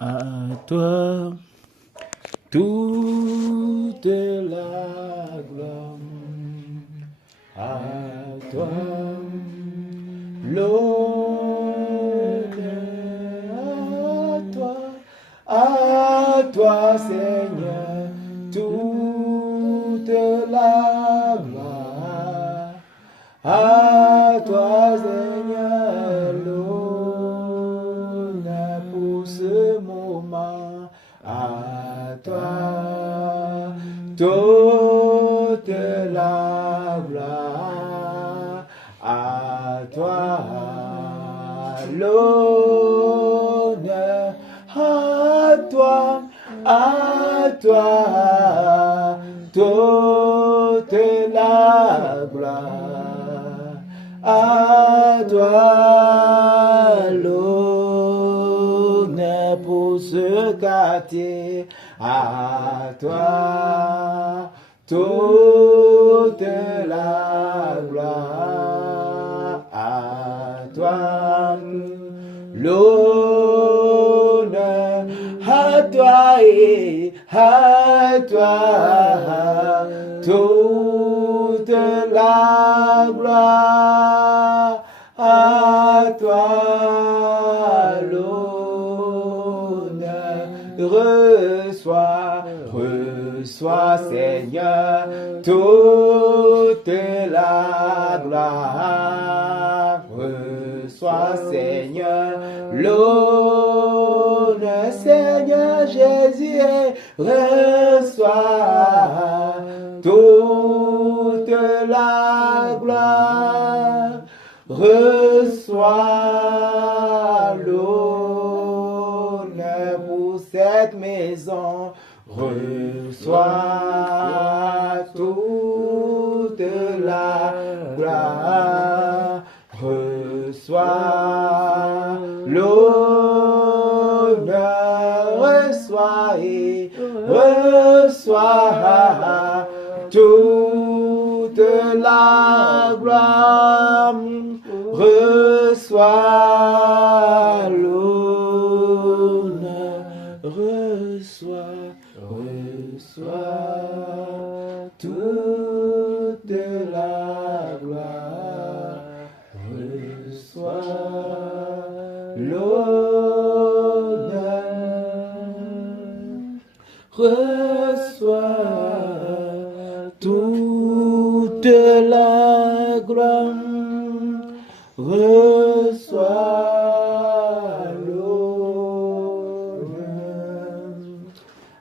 À toi toute la gloire, à toi l'honneur, à toi Seigneur, toute la gloire, à toi Seigneur l'honneur pour ce moment, à toi toute la gloire, à toi l'honneur, à toi toute la gloire, à toi l'honneur pour ce quartier, à toi toute la gloire, à toi l'honneur, à toi et à toi toute la gloire, à toi l'honneur. Reçois Seigneur toute la gloire, reçois Seigneur l'honneur, Seigneur Jésus, reçois toute la gloire, reçois l'honneur pour cette maison, reçois toute la gloire, reçois l'honneur, reçois toute la gloire, reçois l'honneur, reçois toute la gloire, reçois l'honneur, reçois toute la gloire, reçois l'honneur.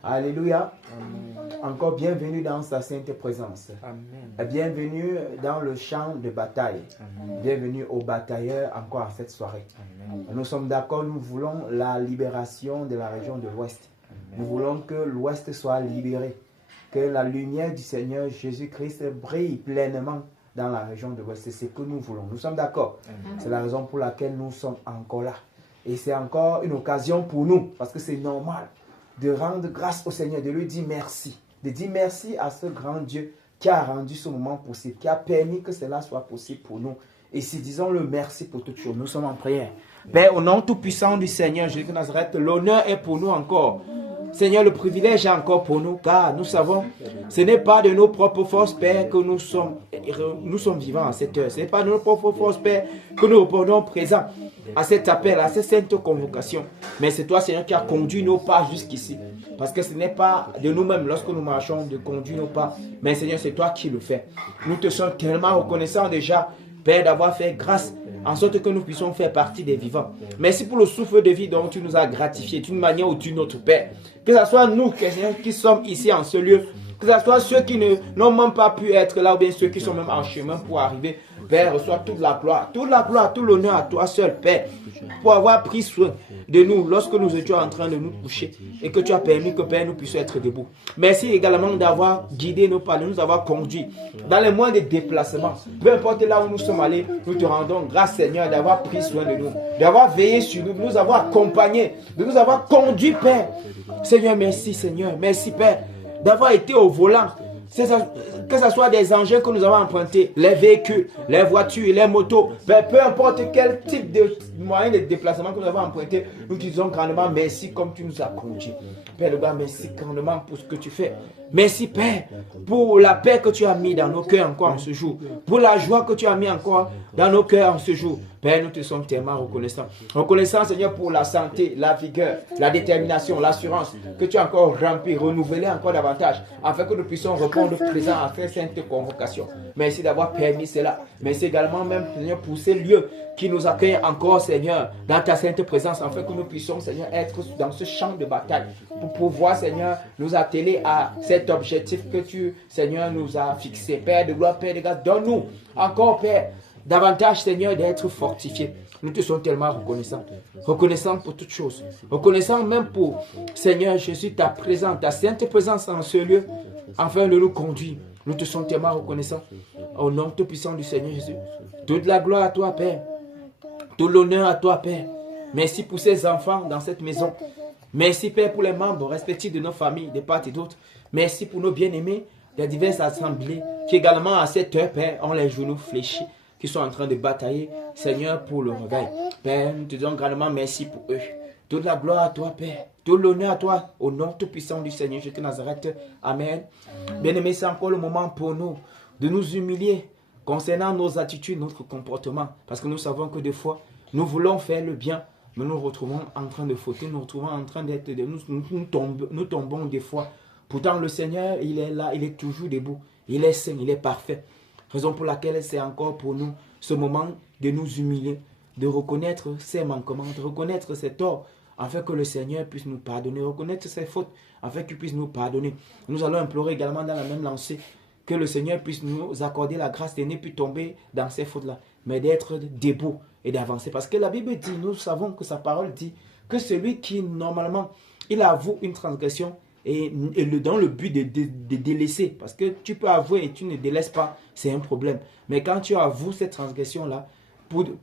Alléluia. Encore bienvenue dans sa sainte présence. Amen. Bienvenue dans le champ de bataille. Amen. Bienvenue aux batailleurs encore à cette soirée. Amen. Nous sommes d'accord, nous voulons la libération de la région de l'Ouest. Nous voulons que l'Ouest soit libéré. Que la lumière du Seigneur Jésus-Christ brille pleinement dans la région de l'Ouest. C'est ce que nous voulons. Nous sommes d'accord. C'est la raison pour laquelle nous sommes encore là. Et c'est encore une occasion pour nous, parce que c'est normal, de rendre grâce au Seigneur, de lui dire merci. De dire merci à ce grand Dieu qui a rendu ce moment possible, qui a permis que cela soit possible pour nous. Et si disons-le merci pour toutes choses, nous sommes en prière. Père, au nom tout-puissant du Seigneur Jésus de Nazareth, l'honneur est pour nous encore. Seigneur, le privilège est encore pour nous, car nous savons, ce n'est pas de nos propres forces, Père, que nous sommes vivants à cette heure. Ce n'est pas de nos propres forces, Père, que nous répondons présents à cet appel, à cette sainte convocation. Mais c'est toi, Seigneur, qui as conduit nos pas jusqu'ici. Parce que ce n'est pas de nous-mêmes, lorsque nous marchons, de conduire nos pas. Mais Seigneur, c'est toi qui le fais. Nous te sommes tellement reconnaissants déjà, Père, d'avoir fait grâce en sorte que nous puissions faire partie des vivants. Merci pour le souffle de vie dont tu nous as gratifié d'une manière ou d'une autre, Père. Que ce soit nous, Seigneur, qui sommes ici en ce lieu, que ce soit ceux qui n'ont même pas pu être là, ou bien ceux qui sont même en chemin pour arriver. Père, reçois toute la gloire, tout l'honneur à toi seul, Père, pour avoir pris soin de nous lorsque nous étions en train de nous coucher et que tu as permis que, Père, nous puissions être debout. Merci également d'avoir guidé nos pas, de nous avoir conduits dans les moindres déplacements. Peu importe là où nous sommes allés, nous te rendons grâce, Seigneur, d'avoir pris soin de nous, d'avoir veillé sur nous, de nous avoir accompagnés, de nous avoir conduits, Père. Seigneur, merci, Père, d'avoir été au volant. que ce soit des engins que nous avons empruntés, les véhicules, les voitures, les motos, peu importe quel type de moyen de déplacement que nous avons emprunté, nous te disons grandement merci comme tu nous as conduits. Père le grand, merci grandement pour ce que tu fais. Merci Père pour la paix que tu as mis dans nos cœurs encore en ce jour, pour la joie que tu as mis encore dans nos cœurs en ce jour. Père, nous te sommes tellement reconnaissants. Reconnaissants, Seigneur, pour la santé, la vigueur, la détermination, l'assurance que tu as encore rempli, renouvelé encore davantage, afin que nous puissions répondre présent à cette sainte convocation. Merci d'avoir permis cela. Merci également même, Seigneur, pour ces lieux qui nous accueillent encore, Seigneur, dans ta sainte présence, afin que nous puissions, Seigneur, être dans ce champ de bataille, pour pouvoir, Seigneur, nous atteler à cet objectif que tu, Seigneur, nous as fixé. Père de gloire, Père de grâce, donne-nous encore, Père, davantage, Seigneur, d'être fortifiés. Nous te sommes tellement reconnaissants. Reconnaissants pour toutes choses. Reconnaissants même pour, Seigneur Jésus, ta présence, ta sainte présence dans ce lieu, afin de nous conduire. Nous te sommes tellement reconnaissants. Au nom tout puissant du Seigneur Jésus. Toute la gloire à toi, Père. Tout l'honneur à toi, Père. Merci pour ces enfants dans cette maison. Merci, Père, pour les membres respectifs de nos familles, de part et d'autre. Merci pour nos bien-aimés des diverses assemblées qui également à cette heure, Père, ont les genoux fléchis, qui sont en train de batailler, Seigneur, pour le réveil. Père, nous te disons grandement merci pour eux. Toute la gloire à toi, Père. Tout l'honneur à toi, au nom tout puissant du Seigneur Jésus de Nazareth. Amen. Bien-aimés, c'est encore le moment pour nous de nous humilier concernant nos attitudes, notre comportement. Parce que nous savons que des fois, nous voulons faire le bien, mais nous nous retrouvons en train de fauter, nous nous retrouvons en train d'être... Nous tombons des fois. Pourtant, le Seigneur, il est là, il est toujours debout. Il est saint, il est parfait. Raison pour laquelle c'est encore pour nous ce moment de nous humilier, de reconnaître ses manquements, de reconnaître ses torts, afin que le Seigneur puisse nous pardonner, reconnaître ses fautes, afin qu'il puisse nous pardonner. Nous allons implorer également dans la même lancée que le Seigneur puisse nous accorder la grâce de ne plus tomber dans ces fautes-là, mais d'être debout et d'avancer. Parce que la Bible dit, nous savons que sa parole dit, que celui qui normalement, il avoue une transgression, et dans le but de délaisser, parce que tu peux avouer et tu ne délaisses pas, c'est un problème. Mais quand tu avoues cette transgression-là,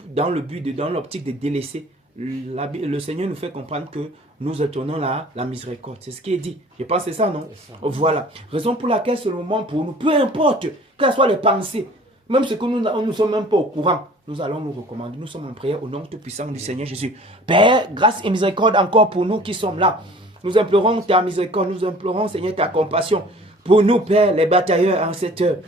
dans l'optique de délaisser, le Seigneur nous fait comprendre que nous attendons la miséricorde. C'est ce qui est dit. Je pense que c'est ça, non? Voilà. Raison pour laquelle c'est le moment pour nous, peu importe, quelles soient les pensées, même ce que nous ne sommes même pas au courant, nous allons nous recommander. Nous sommes en prière au nom tout puissant du Seigneur Jésus. Père, grâce et miséricorde encore pour nous qui sommes là. Nous implorons ta miséricorde, nous implorons, Seigneur, ta compassion pour nous, Père, les batailleurs en cette heure.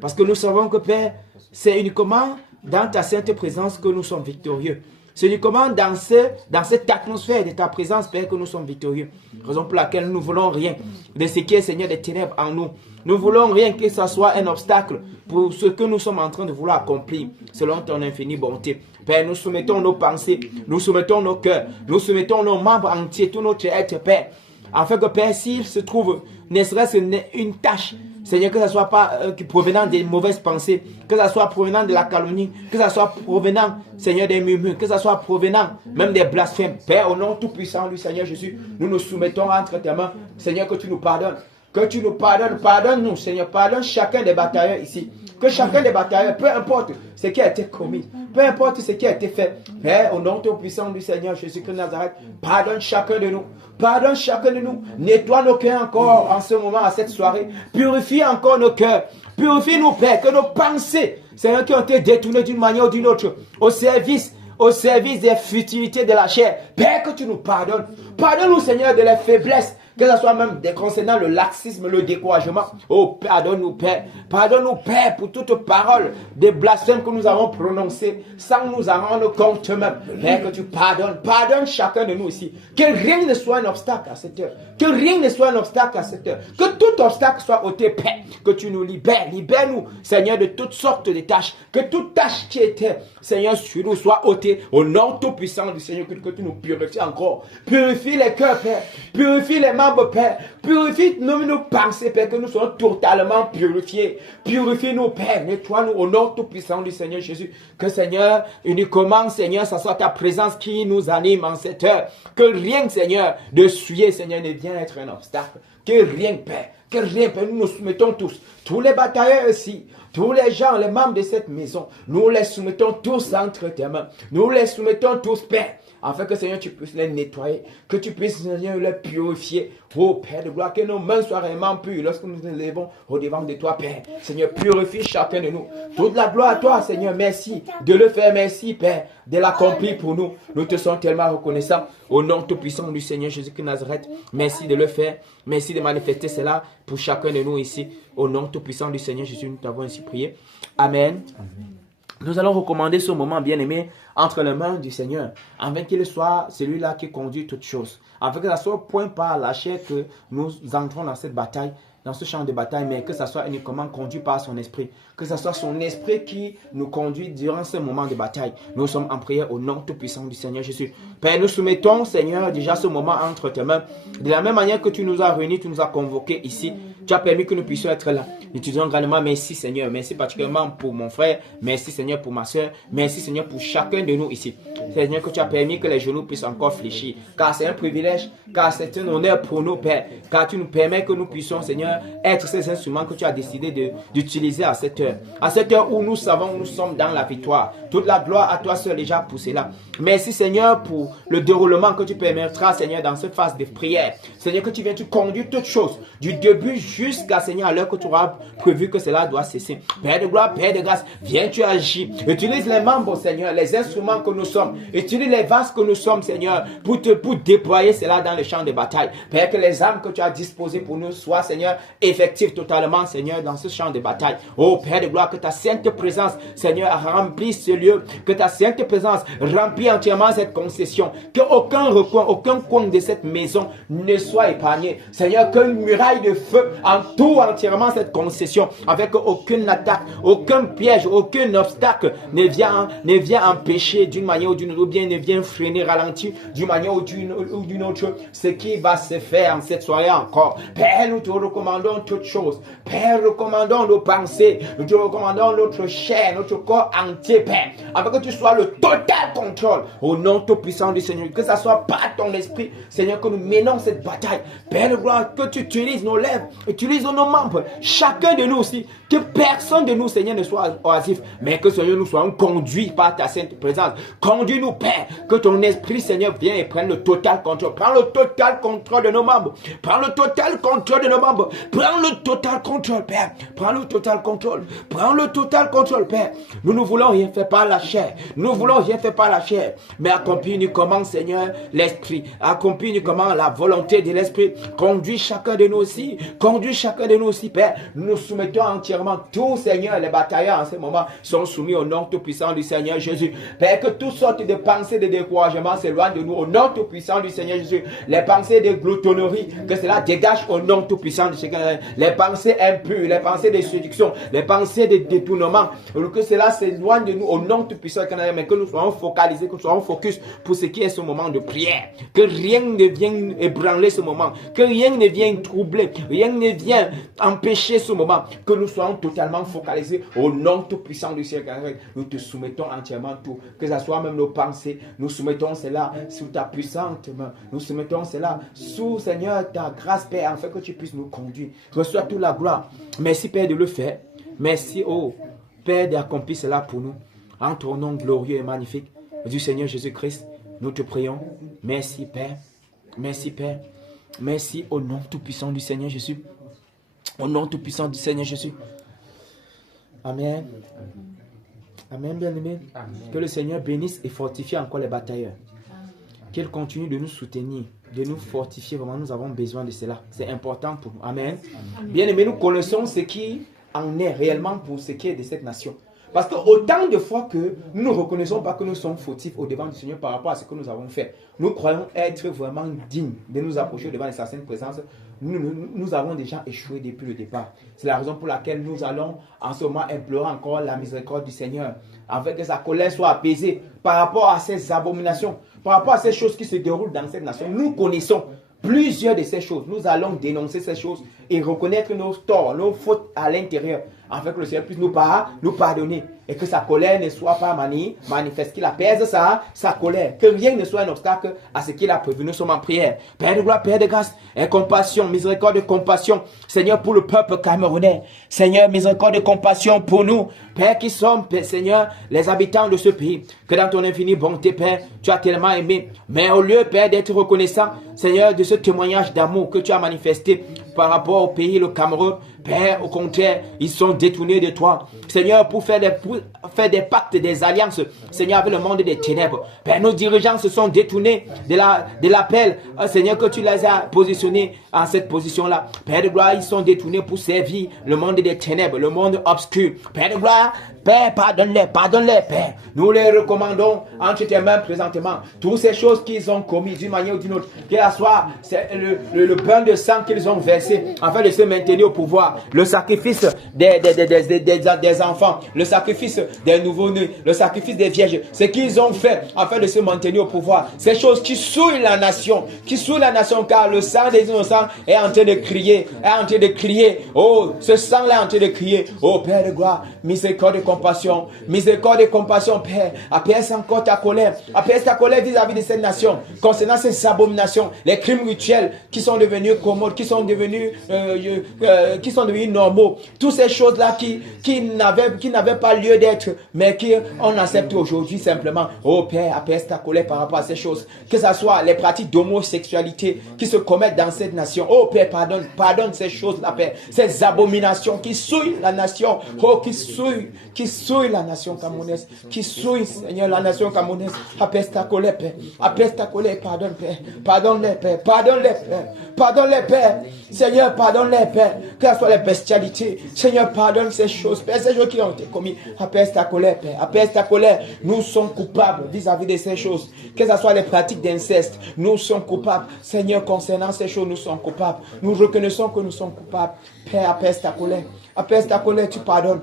Parce que nous savons que, Père, c'est uniquement dans ta sainte présence que nous sommes victorieux. C'est uniquement dans cette atmosphère de ta présence, Père, que nous sommes victorieux. Raison pour laquelle nous ne voulons rien de ce qui est, Seigneur, des ténèbres en nous. Nous ne voulons rien que ce soit un obstacle pour ce que nous sommes en train de vouloir accomplir, selon ton infinie bonté. Père, nous soumettons nos pensées, nous soumettons nos cœurs, nous soumettons nos membres entiers, tout notre être, Père, afin que, Père, s'il se trouve, ne serait-ce une tâche, Seigneur, que ce ne soit pas provenant des mauvaises pensées, que ce soit provenant de la calomnie, que ce soit provenant, Seigneur, des murmures, que ce soit provenant même des blasphèmes. Père, au nom tout-puissant du Seigneur Jésus, nous nous soumettons entre tes mains. Seigneur, que tu nous pardonnes. Que tu nous pardonnes. Pardonne-nous, Seigneur. Pardonne chacun des batailleurs ici. Que chacun des batailleurs, peu importe ce qui a été commis, peu importe ce qui a été fait, Père, au nom tout-puissant du Seigneur Jésus-Christ de Nazareth, pardonne chacun de nous. Pardonne chacun de nous. Nettoie nos cœurs encore en ce moment, à cette soirée. Purifie encore nos cœurs. Purifie-nous, Père, que nos pensées, Seigneur, qui ont été détournées d'une manière ou d'une autre, au service des futilités de la chair. Père, que tu nous pardonnes. Pardonne-nous, Seigneur, de les faiblesses, que ce soit même concernant le laxisme, le découragement. Oh, pardonne-nous, Père. Pardonne-nous, Père, pour toute parole des blasphèmes que nous avons prononcées sans nous en rendre compte même. Père, que tu pardonnes. Pardonne chacun de nous ici. Que rien ne soit un obstacle à cette heure. Que rien ne soit un obstacle à cette heure. Que tout obstacle soit ôté, Père. Que tu nous libères. Libère-nous, Seigneur, de toutes sortes de tâches. Que toute tâche qui était, Seigneur, sur nous soit ôtée. Au nom tout-puissant du Seigneur, que tu nous purifies encore. Purifie les cœurs, Père. Purifie les membres, Père. Purifie nos pensées, Père, que nous soyons totalement purifiés. Purifie-nous, Père. Nettoie-nous au nom tout-puissant du Seigneur Jésus. Que, Seigneur, uniquement, Seigneur, ça soit ta présence qui nous anime en cette heure. Que rien, Seigneur, de souiller, Seigneur, ne vienne être un obstacle. Que rien, Père. Que rien, Père. Nous nous soumettons tous les batailleurs ici, tous les gens, les membres de cette maison, nous les soumettons tous entre tes mains. Nous les soumettons tous, Père, afin que, Seigneur, tu puisses les nettoyer, que tu puisses, Seigneur, les purifier. Oh, Père de gloire, que nos mains soient réellement pures lorsque nous nous lèvons au-devant de toi, Père. Seigneur, purifie chacun de nous. Toute la gloire à toi, Seigneur. Merci de le faire. Merci, Père, de l'accomplir pour nous. Nous te sommes tellement reconnaissants. Au nom tout puissant du Seigneur Jésus-Christ Nazareth, merci de le faire. Merci de manifester cela pour chacun de nous ici. Au nom tout puissant du Seigneur Jésus, nous t'avons ainsi prié. Amen. Amen. Nous allons recommander ce moment, bien-aimé, entre les mains du Seigneur, afin qu'il soit celui-là qui conduit toutes choses. Afin que ce soit point par la chair que nous entrons dans cette bataille, dans ce champ de bataille, mais que ce soit uniquement conduit par son esprit. Que ce soit son esprit qui nous conduit durant ce moment de bataille. Nous sommes en prière au nom tout-puissant du Seigneur Jésus. Père, nous soumettons, Seigneur, déjà ce moment entre tes mains. De la même manière que tu nous as réunis, tu nous as convoqués ici. Tu as permis que nous puissions être là. Nous te disons grandement merci, Seigneur. Merci particulièrement pour mon frère. Merci, Seigneur, pour ma soeur. Merci, Seigneur, pour chacun de nous ici. Seigneur, que tu as permis que les genoux puissent encore fléchir. Car c'est un privilège, car c'est un honneur pour nous, Père. Car tu nous permets que nous puissions, Seigneur, être ces instruments que tu as décidé d'utiliser à cette heure. À cette heure où nous savons, nous sommes dans la victoire. Toute la gloire à toi seul déjà pour cela. Merci, Seigneur, pour le déroulement que tu permettras, Seigneur, dans cette phase de prière. Seigneur, que tu viennes, tu conduis toutes choses, du début jusqu'à, Seigneur, à l'heure que tu auras prévu que cela doit cesser. Père de gloire, Père de grâce, viens, tu agis. Utilise les membres, Seigneur, les instruments que nous sommes. Utilise les vases que nous sommes, Seigneur, pour déployer cela dans le champ de bataille. Père, que les âmes que tu as disposées pour nous soient, Seigneur, effectives totalement, Seigneur, dans ce champ de bataille. Oh, Père de gloire, que ta sainte présence, Seigneur, remplisse ce lieu. Que ta sainte présence remplit entièrement cette concession. Qu'aucun recoin, aucun coin de cette maison ne soit épargné. Seigneur, qu'une muraille de feu entoure entièrement cette concession, avec aucune attaque, aucun piège, aucun obstacle ne vient empêcher d'une manière ou d'une autre, ou bien ne vient freiner, ralentir d'une manière ou d'une autre ce qui va se faire en cette soirée encore. Père, nous te recommandons toutes choses. Père, recommandons nos pensées, nous te recommandons notre chair, notre corps entier, Père, afin que tu sois le total contrôle au nom tout puissant du Seigneur. Que ce soit par ton esprit, Seigneur, que nous menons cette bataille. Père de gloire, que tu utilises nos lèvres, utilise nos membres, chacun de nous aussi, que personne de nous, Seigneur, ne soit oisif, mais que, Seigneur, nous soyons conduits par ta sainte présence. Conduis-nous, Père, que ton esprit, Seigneur, vienne et prenne le total contrôle. Prends le total contrôle de nos membres. Prends le total contrôle de nos membres. Prends le total contrôle, Père. Prends le total contrôle. Prends le total contrôle, Père. Nous ne voulons rien faire par la chair. Nous voulons rien faire par la chair. Mais accomplis uniquement, Seigneur, l'esprit. Accomplis uniquement la volonté de l'esprit. Conduis chacun de nous aussi. Conduis chacun de nous aussi, Père. Nous nous soumettons entièrement. Tout, Seigneur, les batailleurs en ce moment sont soumis au nom tout-puissant du Seigneur Jésus. Père, que toutes sortes de pensées de découragement s'éloignent de nous au nom tout-puissant du Seigneur Jésus. Les pensées de gloutonnerie, que cela dégage au nom tout-puissant du Seigneur. Les pensées impures, les pensées de séduction, les pensées de détournement, que cela s'éloigne de nous au nom tout-puissant du Seigneur, mais que nous soyons focalisés, que nous soyons focus pour ce qui est ce moment de prière. Que rien ne vienne ébranler ce moment, que rien ne vienne troubler, rien ne vienne empêcher ce moment, que nous soyons totalement focalisés au nom tout-puissant du Seigneur. Nous te soumettons entièrement tout, que ce soit même nos pensées, nous soumettons cela sous ta puissante main, nous soumettons cela sous, Seigneur, ta grâce, Père, afin que tu puisses nous conduire. Reçois toute la gloire. Merci, Père, de le faire. Merci, oh Père, d'accomplir cela pour nous. En ton nom glorieux et magnifique du Seigneur Jésus-Christ, nous te prions. Merci, Père. Merci, Père. Merci au nom tout-puissant du Seigneur Jésus. Au nom tout-puissant du Seigneur Jésus. Amen. Amen, bien-aimé. Que le Seigneur bénisse et fortifie encore les batailleurs. Qu'il continue de nous soutenir, de nous fortifier. Vraiment, nous avons besoin de cela. C'est important pour nous. Amen. Bien-aimé, nous connaissons ce qui en est réellement pour ce qui est de cette nation. Parce que autant de fois que nous ne reconnaissons pas que nous sommes fautifs au devant du Seigneur par rapport à ce que nous avons fait, nous croyons être vraiment dignes de nous approcher au devant de sa sainte présence. Nous avons déjà échoué depuis le départ. C'est la raison pour laquelle nous allons en ce moment implorer encore la miséricorde du Seigneur, afin que sa colère soit apaisée par rapport à ces abominations, par rapport à ces choses qui se déroulent dans cette nation. Nous connaissons plusieurs de ces choses. Nous allons dénoncer ces choses et reconnaître nos torts, nos fautes à l'intérieur, afin que le Seigneur puisse nous pardonner et que sa colère ne soit pas manifeste, qu'il apaise sa colère, que rien ne soit un obstacle à ce qu'il a prévu. Nous sommes en prière. Père de gloire, Père de grâce, et compassion, miséricorde et compassion, Seigneur, pour le peuple camerounais. Seigneur, miséricorde et compassion pour nous, Père, qui sommes, Père, Seigneur, les habitants de ce pays, que dans ton infinie bonté, Père, tu as tellement aimé. Mais au lieu, Père, d'être reconnaissant, Seigneur, de ce témoignage d'amour que tu as manifesté par rapport au pays, le Cameroun, Père, au contraire, ils sont détournés de toi. Seigneur, pour faire des pactes, des alliances, Seigneur, avec le monde des ténèbres. Père, nos dirigeants se sont détournés de l'appel, Seigneur, que tu les as positionnés en cette position-là. Père de gloire, ils sont détournés pour servir le monde des ténèbres, le monde obscur. Père de gloire, Père, pardonne-les, Père. Nous les recommandons entre tes mains présentement. Toutes ces choses qu'ils ont commises d'une manière ou d'une autre, qu'elle soit le bain de sang qu'ils ont versé afin de se maintenir au pouvoir, le sacrifice des enfants, le sacrifice des nouveau-nés, le sacrifice des vierges, ce qu'ils ont fait afin de se maintenir au pouvoir. Ces choses qui souillent la nation, car le sang des innocents est en train de crier, oh, ce sang-là est en train de crier, oh Père de gloire, miséricorde et compassion, Père, apaise encore ta colère vis-à-vis de cette nation, concernant ces abominations, les crimes rituels qui sont devenus commodes, qui sont devenus normaux, toutes ces choses-là qui n'avaient pas lieu d'être, mais qu'on accepte aujourd'hui simplement. Oh Père, apaise ta colère par rapport à ces choses, que ce soit les pratiques d'homosexualité qui se commettent dans cette nation. Oh Père, pardonne ces choses-là, Père, ces abominations qui souillent la nation, oh, qui souillent la nation camerounaise, qui souillent, Seigneur, la nation camerounaise. Apaise ta colère, Père, pardonne, Père, pardonne-les, Père, Seigneur, pardonne-les, Père, que ce soit les bestialités, Seigneur, pardonne ces choses, Père, ces choses qui ont été commises. Apaise ta colère, Père, apaise ta colère. Nous sommes coupables vis-à-vis de ces choses, que ce soit les pratiques d'inceste, nous sommes coupables, Seigneur, concernant ces choses, nous sommes coupables, nous reconnaissons que nous sommes coupables. Père, apaise ta colère, tu pardonnes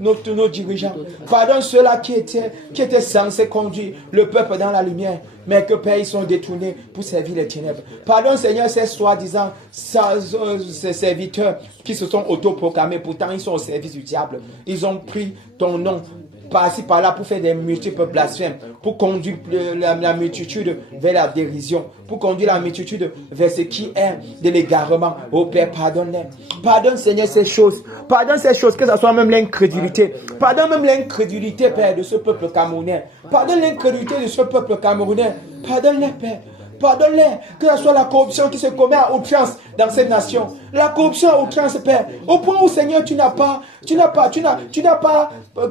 nos dirigeants, pardonne ceux-là qui étaient censés conduire le peuple dans la lumière, mais que Père, ils sont détournés pour servir les ténèbres. Pardonne, Seigneur, ces soi-disant ces serviteurs qui se sont autoproclamés, pourtant ils sont au service du diable. Ils ont pris ton nom par-ci par-là pour faire des multiples blasphèmes, pour conduire la multitude vers la dérision, pour conduire la multitude vers ce qui est de l'égarement. Oh Père, pardonne-les. Pardonne, Seigneur, ces choses. Pardonne ces choses, que ce soit même l'incrédulité. Pardonne même l'incrédulité, Père, de ce peuple camerounais. Pardonne l'incrédulité de ce peuple camerounais. Pardonne-les, Père. Pardonne-les, que ce soit la corruption qui se commet à outrance dans cette nation. La corruption à outrance, Père. Au point où, Seigneur, tu n'as pas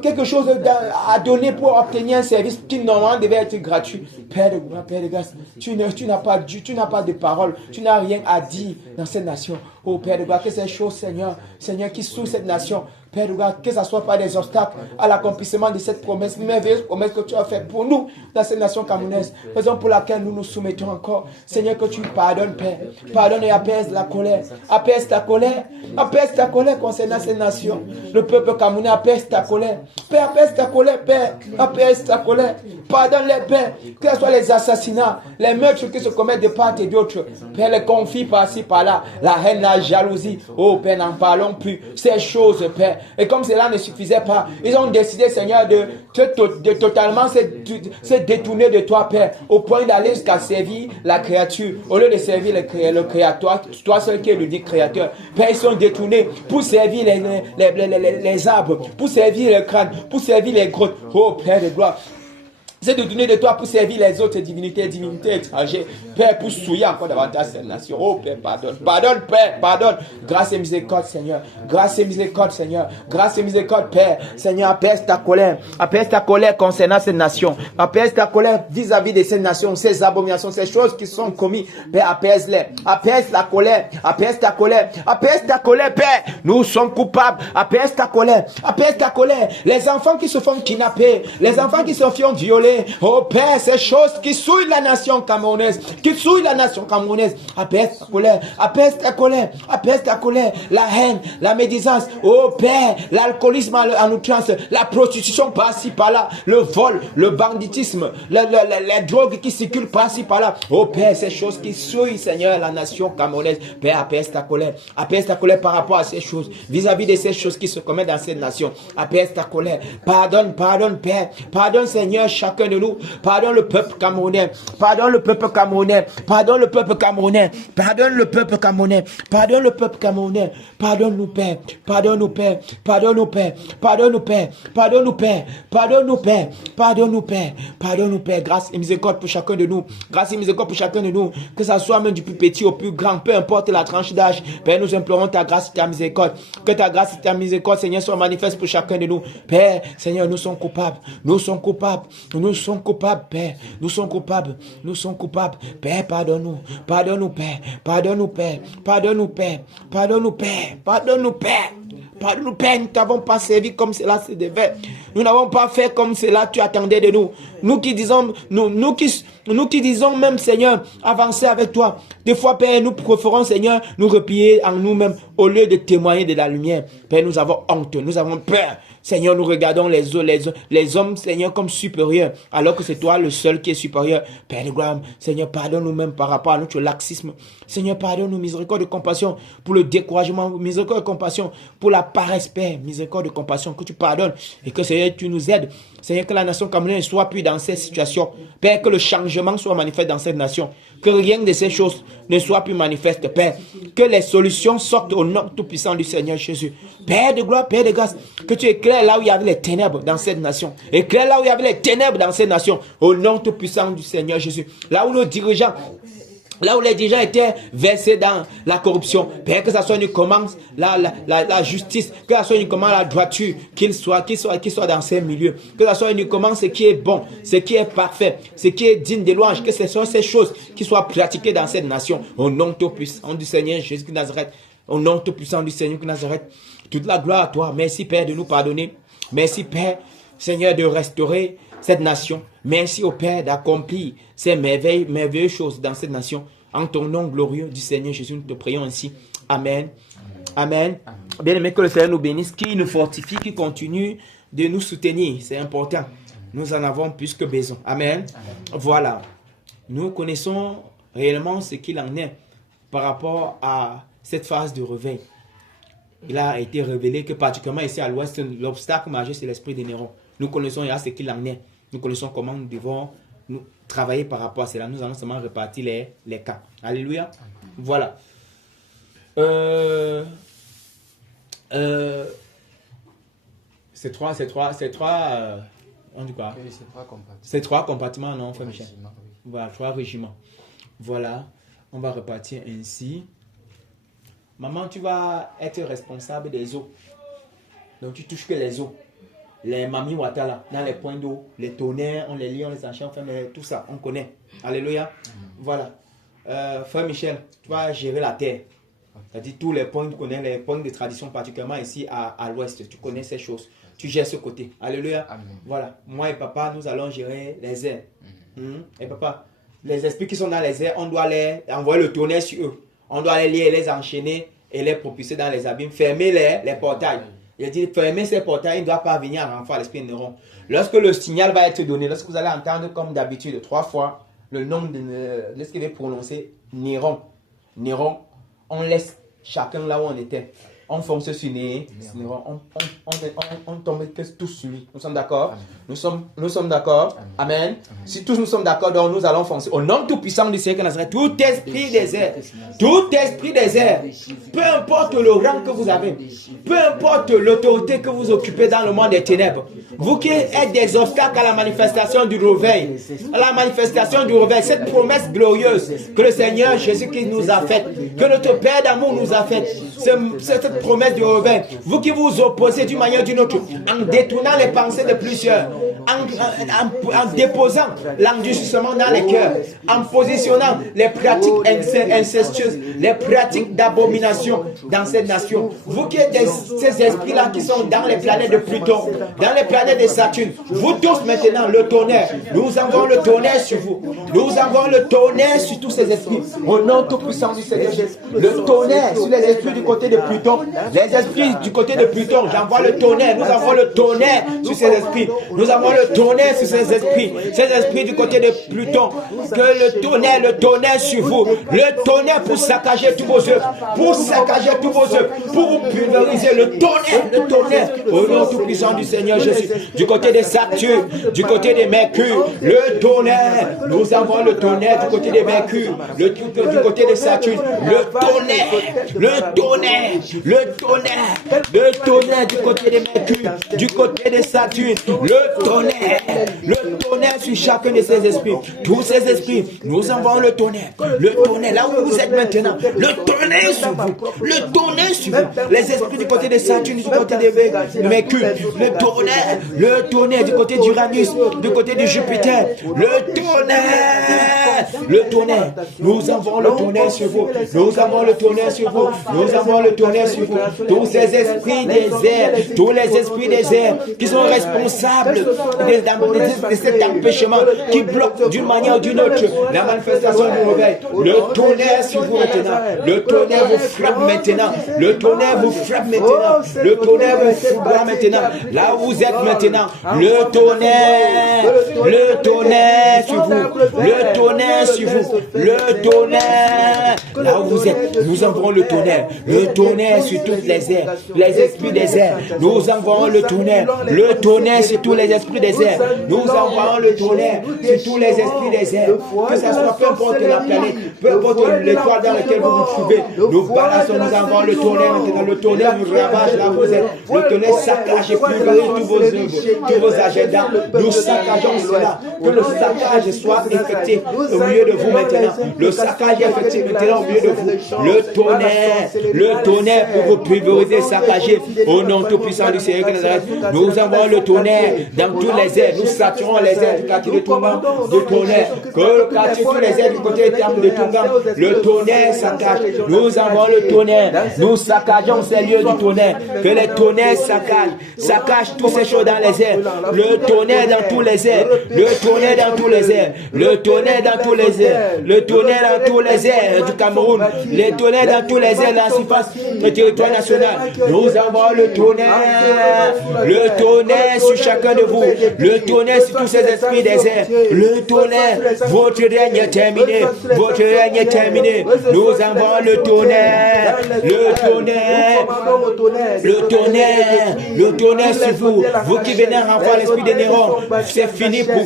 quelque chose à donner pour obtenir un service qui normalement devait être gratuit. Père de gloire, Père de grâce, tu n'as pas de parole, tu n'as rien à dire dans cette nation. Oh Père de gloire, que ces choses, Seigneur, qui souillent cette nation, Père de gloire, que ce soit pas des obstacles à l'accomplissement de cette promesse, merveilleuse promesse que tu as faite pour nous dans cette nation camerounaise, raison pour laquelle nous nous soumettons encore. Seigneur, que tu pardonnes, Père. Pardonne et apaise la colère. Apaise ta colère concernant cette nation. Le peuple camerounais, apaise ta colère. Père, apaise ta colère, Père. Apaise ta colère. Pardonne-les, Père. Que ce soit les assassinats, les meurtres qui se commettent de part et d'autre. Père, les conflits par-ci, par-là, la haine, la jalousie. Oh, Père, n'en parlons plus. Ces choses, Père. Et comme cela ne suffisait pas, ils ont décidé, Seigneur, de totalement se détourner de toi, Père, au point d'aller jusqu'à servir la créature, au lieu de servir le créateur, toi seul qui es l'unique créateur. Père, ils sont détournés pour servir les arbres, pour servir les crânes, pour servir les grottes. Oh, Père de gloire, c'est de donner de toi pour servir les autres divinités étrangères. Père, pour souiller encore davantage cette nation. Oh Père, pardonne, Père, pardonne. Grâce et miséricorde, Seigneur. Grâce et miséricorde, Seigneur. Grâce et miséricorde, Père. Seigneur, apaise ta colère. Apaise ta colère concernant cette nation. Apaise ta colère vis-à-vis de cette nation, ces abominations, ces choses qui sont commises. Père, apaise-les. Apaise la colère. Apaise ta colère. Apaise ta colère, Père. Nous sommes coupables. Apaise ta colère. Apaise ta colère. Les enfants qui se font kidnapper. Les enfants qui se font violer. Oh Père, ces choses qui souillent la nation camerounaise, apaise ta colère, apaise ta colère, apaise ta colère, la haine, la médisance, oh Père, l'alcoolisme en outrance, la prostitution par-ci par-là, le vol, le banditisme, les drogues qui circulent par-ci par-là, oh Père, ces choses qui souillent, Seigneur, la nation camerounaise. Père, apaise ta colère par rapport à ces choses, vis-à-vis de ces choses qui se commettent dans cette nation, apaise ta colère, pardonne Père, pardonne Seigneur chacun de nous, pardonne le peuple camerounais, pardonne le peuple camerounais, pardonne le peuple camerounais, pardonne le peuple camerounais, pardonne le peuple camerounais, pardonne-nous Père, pardonne-nous Père, pardonne-nous Père, pardonne-nous Père, pardonne-nous Père, pardonne-nous Père, pardonne-nous Père, pardonne-nous Père, grâce et miséricorde pour chacun de nous, grâce et miséricorde pour chacun de nous, que ça soit même du plus petit au plus grand, peu importe la tranche d'âge, Père, nous implorons ta grâce et ta miséricorde, que ta grâce et ta miséricorde, Seigneur, soient manifestes pour chacun de nous, Père, Seigneur, nous sommes coupables, nous sommes coupables, Père, nous sommes coupables, Père, pardonne-nous, pardonne-nous, Père, pardonne-nous, Père, pardonne-nous, Père, pardonne-nous, Père, pardonne-nous, Père. Pardonne-nous, Père, nous ne t'avons pas servi comme cela se devait. Nous n'avons pas fait comme cela tu attendais de nous. Nous qui disons même, Seigneur, avancer avec toi. Des fois, Père, nous préférons, Seigneur, nous replier en nous-mêmes au lieu de témoigner de la lumière. Père, nous avons honte, nous avons peur. Seigneur, nous regardons les hommes, Seigneur, comme supérieurs, alors que c'est toi le seul qui est supérieur. Père de gloire, Seigneur, pardonne-nous même par rapport à notre laxisme. Seigneur, pardonne-nous, miséricorde et compassion pour le découragement, miséricorde et compassion pour la paresse, Père, miséricorde et compassion, que tu pardonnes et que, Seigneur, tu nous aides. Seigneur, que la nation camerounaise ne soit plus dans cette situation. Père, que le changement soit manifeste dans cette nation. Que rien de ces choses ne soit plus manifeste, Père. Que les solutions sortent au nom tout-puissant du Seigneur Jésus. Père de gloire, Père de grâce, que tu éclaires là où il y avait les ténèbres dans cette nation. Éclaire là où il y avait les ténèbres dans cette nation. Au nom tout-puissant du Seigneur Jésus. Là où les dirigeants étaient versés dans la corruption. Père, que ça soit uniquement la justice, que ça soit uniquement la droiture, qu'il soit dans ces milieux. Que ça soit uniquement ce qui est bon, ce qui est parfait, ce qui est digne de louange. Que ce soit ces choses qui soient pratiquées dans cette nation. Au nom tout-puissant du Seigneur Jésus de Nazareth. Au nom tout-puissant du Seigneur de Nazareth. Toute la gloire à toi. Merci, Père, de nous pardonner. Merci, Père, Seigneur, de restaurer cette nation. Merci au Père d'accomplir ces merveilleuses choses dans cette nation. En ton nom glorieux du Seigneur Jésus, nous te prions ainsi. Amen. Amen. Bien-aimé, que le Seigneur nous bénisse, qu'il nous fortifie, qu'il continue de nous soutenir. C'est important. Nous en avons plus que besoin. Amen. Voilà. Nous connaissons réellement ce qu'il en est par rapport à cette phase de réveil. Il a été révélé que particulièrement ici à l'ouest, l'obstacle majeur, c'est l'esprit de Néron. Nous connaissons ce qu'il en est. Nous connaissons comment nous devons nous travailler par rapport à cela. Nous allons seulement répartir les cas. Alléluia. Voilà. C'est trois, on dit quoi? C'est trois compartiments, non, frère Michel? Voilà, 3 régiments. Voilà. On va répartir ainsi. Maman, tu vas être responsable des eaux. Donc, tu touches que les eaux. Les mamies watala, dans les points d'eau, les tonnerres, on les lit, on les enchaîne, tout ça, on connaît. Alléluia. Voilà. Frère Michel, tu vas gérer la terre. C'est-à-dire tous les points, tu connais les points de tradition, particulièrement ici à l'ouest. Tu connais ces choses. Tu gères ce côté. Alléluia. Amen. Voilà. Moi et papa, nous allons gérer les airs. Et papa, les esprits qui sont dans les airs, on doit les envoyer le tonnerre sur eux. On doit les lier, les enchaîner et les propulser dans les abîmes. Fermer les portails. Il dit, fermer ces portails, il ne doit pas venir en renfort à l'esprit de Néron. Lorsque le signal va être donné, lorsque vous allez entendre comme d'habitude 3 fois le nom de ce qu'il va prononcer, Néron. Néron, on laisse chacun là où on était. On fonce sur Néron, on tombe tous sur lui. Nous sommes d'accord? Nous sommes d'accord? Amen. Amen. Si tous nous sommes d'accord, donc nous allons foncer. Au nom tout-puissant du Seigneur Nazareth, tout esprit des airs, peu importe le rang que vous avez, peu importe l'autorité que vous occupez dans le monde des ténèbres, vous qui êtes des obstacles à la manifestation du réveil, cette promesse glorieuse que le Seigneur Jésus-Christ nous a faite, que notre Père d'amour nous a faite, cette promesse de revers. Vous qui vous opposez d'une manière ou d'une autre, en détournant les pensées de plusieurs, en déposant l'endurcissement dans les cœurs, en positionnant les pratiques incestueuses, les pratiques d'abomination dans cette nation. Vous qui êtes ces esprits-là qui sont dans les planètes de Pluton, dans les planètes de Saturne, vous tous maintenant, le tonnerre, nous avons le tonnerre sur vous. Nous avons le tonnerre sur tous ces esprits. Au nom tout-puissant du Seigneur Jésus. Le tonnerre sur les esprits du côté de Pluton. Les esprits du côté de Pluton, j'envoie le tonnerre. Nous avons le tonnerre sur ces esprits. Nous avons le tonnerre sur ces esprits. Ces esprits du côté de Pluton. Que le tonnerre sur vous. Le tonnerre pour saccager tous vos œuvres. Pour saccager tous vos œuvres. Pour vous pulvériser. Le tonnerre. Au nom tout-puissant du Seigneur Jésus. Du côté de Saturne, du côté de Mercure. Le tonnerre. Nous avons le tonnerre du côté de Mercure. Du côté de Saturne. Le tonnerre du côté de Mercure, du côté de Saturne, le tonnerre sur chacun de ces esprits, tous ces esprits, nous envoyons le tonnerre, là où vous êtes maintenant, le tonnerre sur vous, les esprits du côté de Saturne, du côté de Mercure, le tonnerre du côté d'Uranus, du côté de Jupiter, le tonnerre, nous envoyons le tonnerre sur vous, nous avons le tonnerre sur vous, tous ces esprits des airs, tous les esprits des airs qui sont responsables de cet empêchement qui bloque d'une manière ou d'une autre la manifestation du réveil. Le tonnerre sur vous maintenant, le tonnerre vous frappe maintenant, le tonnerre vous frappe maintenant, là où vous êtes maintenant, le tonnerre sur vous, là où vous êtes, nous envoyons le tonnerre sur toutes les airs, les esprits des airs, nous envoyons le tonnerre sur tous les esprits des airs, nous envoyons le tonnerre sur tous les esprits des airs, que ce soit peu importe la planète, peu importe l'étoile dans laquelle vous vous trouvez, nous balançons, nous envoyons le tonnerre maintenant, le tonnerre vous ravage là où vous êtes, le tonnerre saccage et pulvérise tous vos œuvres, tous vos agendas, nous saccageons cela, que le saccage soit effectif au milieu de vous maintenant, le saccage est effectif maintenant au milieu de vous, le tonnerre pour vous pulvériser, saccager au nom tout-puissant du Seigneur de Nazareth. Nous envoyons le tonnerre dans tous les airs, nous saturons les airs du quartier de Tungan de tonnerre, que le quartier, tous les airs du côté de Tungan, le tonnerre saccage, nous envoyons le tonnerre, nous saccageons ces lieux du tonnerre, que les tonnerres saccagent toutes ces choses dans les airs, le tonnerre dans tous les airs, le tonnerre dans tous les airs, le tonnerre dans tous les airs, le tonnerre dans tous les airs du Cameroun, les tonnerres dans tous les airs de la surface du territoire national. Nous avons le tonnerre sur chacun de vous, le tonnerre sur tous ces esprits des airs, le tonnerre, votre règne est terminé, nous avons le tonnerre sur vous, vous qui venez renvoyer l'esprit de Néron, c'est fini pour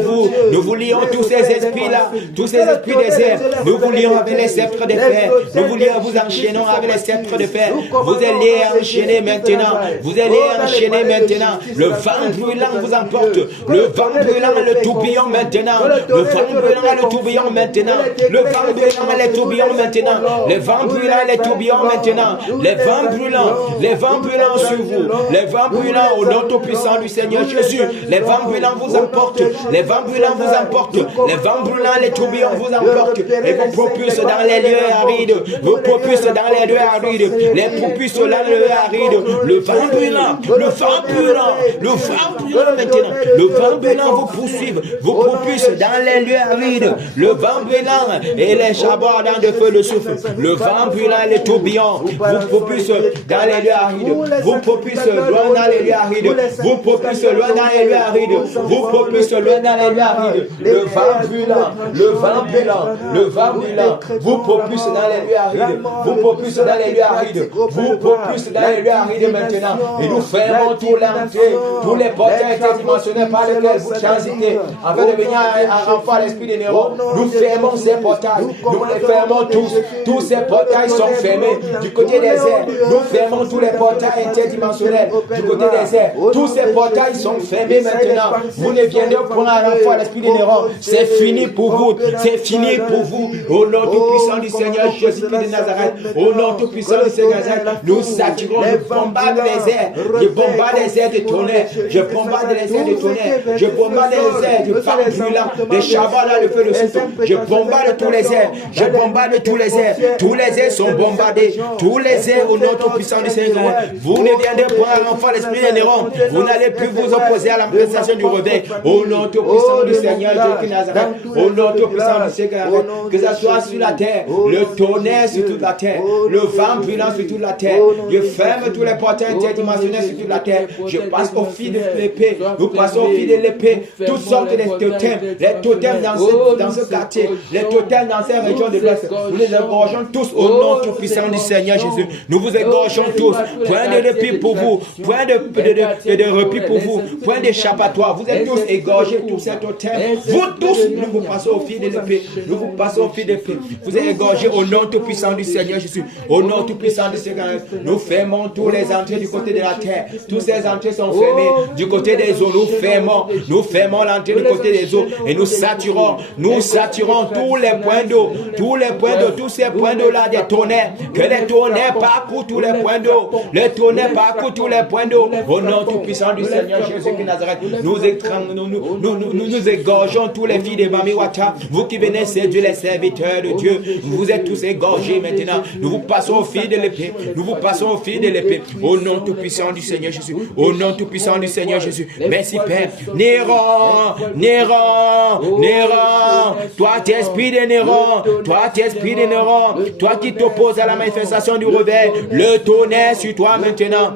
vous, nous vous lions tous ces esprits-là, tous ces esprits des airs, nous vous lions avec les sceptres de fer, nous vous vous enchaînons avec les sceptres de fer, vous allez enchaîner maintenant, le vent brûlant vous emporte, le vent brûlant et le tourbillon maintenant, le vent brûlant et le tourbillon maintenant, le vent brûlant et les tourbillons maintenant, les vents brûlants et les tourbillons maintenant, les vents brûlants sur vous, les vents brûlants au nom tout-puissant du Seigneur Jésus, les vents brûlants vous emportent, les vents brûlants et les tourbillons vous emportent et vous propulsent dans les lieux arides, les propulsent dans les lieux arides, le vent brûlant maintenant, le vent brûlant vous poursuivent, vous propulsent dans les lieux arides, le vent brûlant et les charbons ardents de feu de souffle, le vent brûlant et les tourbillons vous propulsent dans les lieux arides, vous propulsent loin dans les lieux arides, le vent brûlant vous propulse dans les lieux arides, maintenant, et nous fermons tous les portails interdimensionnels par lesquels vous transitez afin de venir à l'esprit de Néron. Nous fermons ces portails, nous les fermons tous ces portails sont fermés du côté des airs, nous fermons tous les portails interdimensionnels du côté des airs, tous ces portails sont fermés maintenant, vous ne viendrez point à l'esprit de Néron, c'est fini pour vous, au nom tout puissant du Seigneur Jésus-Christ de Nazareth, au nom tout tout-puissant du Seigneur, nous saturons, nous bombardons les airs. Je bombarde les airs de tonnerre. Je bombarde les airs de tonnerre. Je bombarde les airs de flammes brûlantes, des chavals dans le feu de souffle. Je bombarde tous les airs. Je bombarde tous les airs. Tous les airs sont bombardés. Tous les airs au nom tout-puissant du Seigneur. Vous ne viendrez point à l'enfant l'esprit de Néron. Vous n'allez plus vous opposer à la manifestation du réveil. Au nom tout-puissant du Seigneur Jésus Nazareth. Au nom tout-puissant du Seigneur. Que ça soit sur la terre, le tonnerre sur toute la terre, le vent brûlant sur toute la terre. Je ferme tous les portails interdimensionnels sur toute la terre. Je passe au fil de l'épée. Nous passons au fil de l'épée. Toutes sortes de totems. Les totems dans ce quartier. Les totems dans ces régions de l'Ouest. Nous les égorgeons tous au nom tout-puissant du Seigneur Jésus. Nous vous égorgeons tous. Point de répit pour vous. Point de répit pour vous. Point d'échappatoire. Vous êtes tous égorgés, tous ces totems. Vous tous, nous vous passons au fil de l'épée. Nous vous passons au fil de l'épée. Vous êtes égorgés au nom tout-puissant du Seigneur Jésus. Au nom tout-puissant du Seigneur. Nous fermons tous les entrées du côté de la terre. Toutes ces entrées sont fermées. Du côté des eaux, nous fermons l'entrée du côté des eaux et nous saturons tous les points d'eau, tous ces points d'eau là des tonnerres. Que les tonnerres parcourent tous les points d'eau. Les tonnerres parcourent tous les points d'eau. Au nom tout-puissant du Seigneur Jésus de Nazareth, nous égorgeons tous les filles de Bamiwata. Vous qui venez séduire les serviteurs de Dieu, vous êtes tous égorgés maintenant. Nous vous passons au fil de l'épée. Nous vous passons au fil de l'épée. Au nom tout-puissant du Seigneur Jésus. Au nom tout-puissant du Seigneur Jésus. Merci Père. Néron, toi t'es esprit de Néron, toi qui t'opposes à la manifestation du réveil, le tonnerre sur toi maintenant,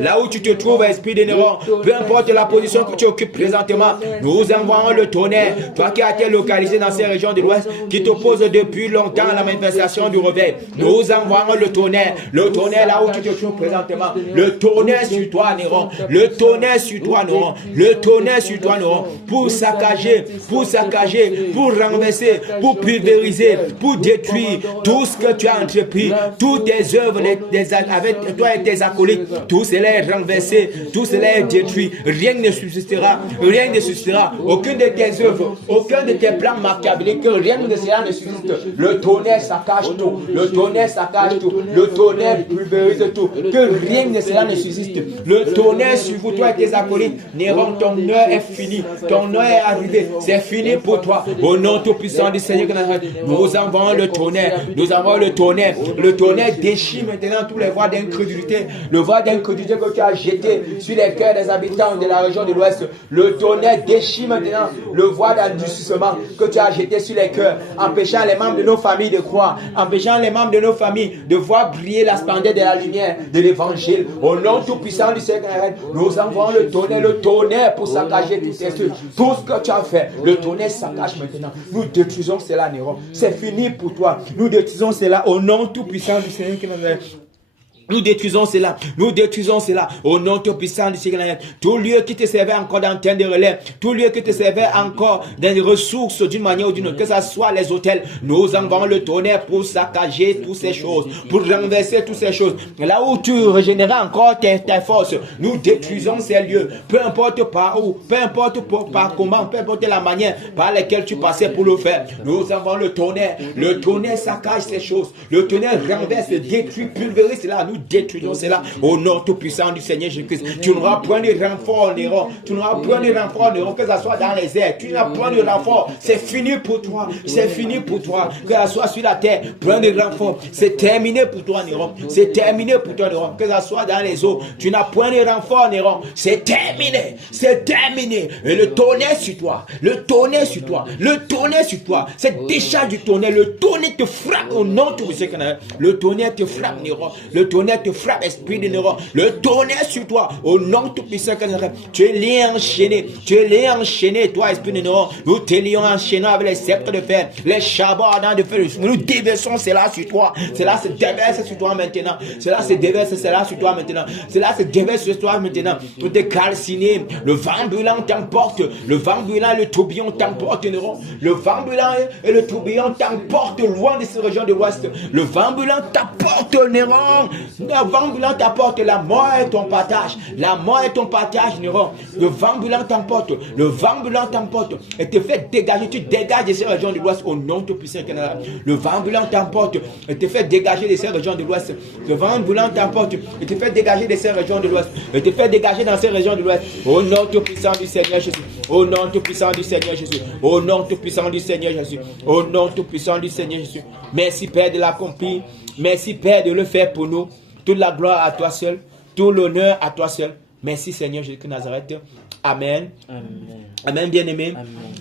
là où tu te trouves, esprit de Néron, peu importe la position que tu occupes présentement, nous envoyons le tonnerre, toi qui as été localisé dans ces régions de l'Ouest, qui t'oppose depuis longtemps à la manifestation du réveil, nous envoyons le tonnerre là où tu te trouves présentement, le tonnerre sur toi Néron, le tonnerre sur toi Néron, pour saccager, pour renverser, pour pulvériser, pour détruire tout ce que tu as entrepris, toutes tes œuvres avec toi et tes acolytes, tout cela est renversé, tout cela est détruit, rien ne subsistera, aucune de tes œuvres, aucun de tes plans machiavéliques, rien de cela ne subsiste. Le tonnerre saccage tout, le tonnerre pulvérise tout, que rien de cela ne subsiste. Le tonnerre sur vous, toi et tes acolytes, Néron, ton heure est finie, ton heure est arrivée, c'est fini pour toi. Au nom tout-puissant du Seigneur, nous envoyons le tonnerre, le tonnerre déchire maintenant tous les voies d'incrédulité, le voie d'incrédulité que tu as jeté sur les cœurs des habitants de la région de l'Ouest. Le tonnerre déchire maintenant le voie d'endurcissement que tu as jeté sur les cœurs, empêchant les membres de nos familles de croire, empêchant les membres de nos familles de voir briller la splendeur de la lumière de l'évangile. Au nom tout-puissant du Seigneur, nous envoyons le tonnerre pour saccager tout ce que tu as fait. Le tonnerre saccage maintenant. Nous détruisons cela, Néron. C'est fini pour toi. Nous détruisons cela au nom tout-puissant du Seigneur qui nous a... Nous détruisons cela au nom tout-puissant du Seigneur. Tout lieu qui te servait encore d'antenne de relais, tout lieu qui te servait encore des ressources d'une manière ou d'une autre, que ce soit les hôtels, nous envoyons le tonnerre pour saccager toutes ces choses, pour renverser toutes ces choses. Là où tu régénéras encore tes forces, nous détruisons ces lieux, peu importe par où, peu importe par comment, peu importe la manière par laquelle tu passais pour le faire. Nous envoyons le tonnerre saccage ces choses, le tonnerre renverse, détruit, pulvérise cela. Nous détruisons cela au nom tout-puissant du Seigneur Jésus-Christ. Tu n'auras point de renfort, Néron. Que ce soit dans les airs. Tu n'as point de renfort. C'est fini pour toi. Que ce soit sur la terre, point de renfort. C'est terminé pour toi, Néron. Que ce soit dans les eaux. Tu n'as point de renfort, Néron. C'est terminé. Et le tonnerre sur toi. Cette décharge du tonnerre. Le tonnerre te frappe au nom tout-puissant. Le tonnerre te frappe, Néron. Le tonnerre te frappe, esprit de Néron. Le tonnerre sur toi, au nom tout-puissant. Tu es lié enchaîné, toi, esprit de Néron. Nous te lions enchaînant avec les sceptres de fer, les chabots ardents de feu. Nous déversons cela sur toi. Cela se déverse sur toi maintenant. Nous te calciner. Le vent brûlant t'emporte. Le tourbillon t'emporte, Néron. Le vent brûlant et le tourbillon t'emporte loin de ces régions de l'Ouest. Le vent brûlant t'emporte, Néron. Le vent brûlant t'apporte la mort et ton partage. La mort et ton partage n'iront. Le vent brûlant t'emporte. Le vent brûlant t'emporte et te fait dégager. Tu dégages de ces régions de l'Ouest au nom tout puissant Canada. Le vent brûlant t'emporte et te fait dégager de ces régions de l'Ouest. Le vent brûlant t'emporte et te fait dégager de ces régions de l'Ouest. Et te fait dégager dans ces régions de l'Ouest. Au nom tout puissant du Seigneur Jésus. Au nom tout puissant du Seigneur Jésus. Au nom tout puissant du Seigneur Jésus. Au nom tout puissant du Seigneur Jésus. Merci Père de l'accomplir. Merci Père de le faire pour nous. Toute la gloire à toi seul. Tout l'honneur à toi seul. Merci Seigneur Jésus de Nazareth. Amen. Amen. Amen, bien-aimé.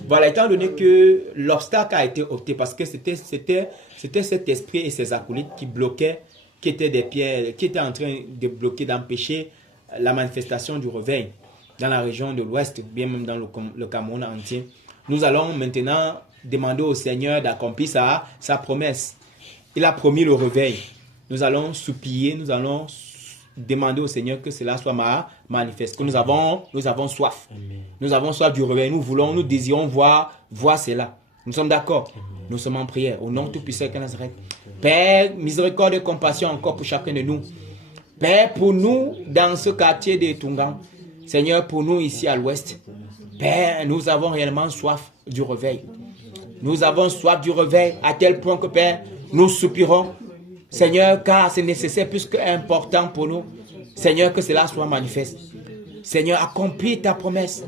Voilà, étant donné que l'obstacle a été ôté parce que c'était cet esprit et ces acolytes qui bloquaient, qui étaient des pierres, qui étaient en train de bloquer, d'empêcher la manifestation du réveil dans la région de l'Ouest, bien même dans le Cameroun entier. Nous allons maintenant demander au Seigneur d'accomplir sa promesse. Il a promis le réveil. Nous allons supplier, nous allons demander au Seigneur que cela soit manifeste. Que nous avons soif. Amen. Nous avons soif du réveil. Nous désirons voir cela. Nous sommes d'accord. Nous sommes en prière. Au nom tout-puissant de Nazareth. Père, miséricorde et compassion encore pour chacun de nous. Père, pour nous, dans ce quartier de Tungan. Seigneur, pour nous ici à l'ouest. Père, nous avons réellement soif du réveil. Nous avons soif du réveil à tel point que, Père, nous soupirons. Seigneur, car c'est nécessaire plus qu'important pour nous. Seigneur, que cela soit manifeste. Seigneur, accomplis ta promesse.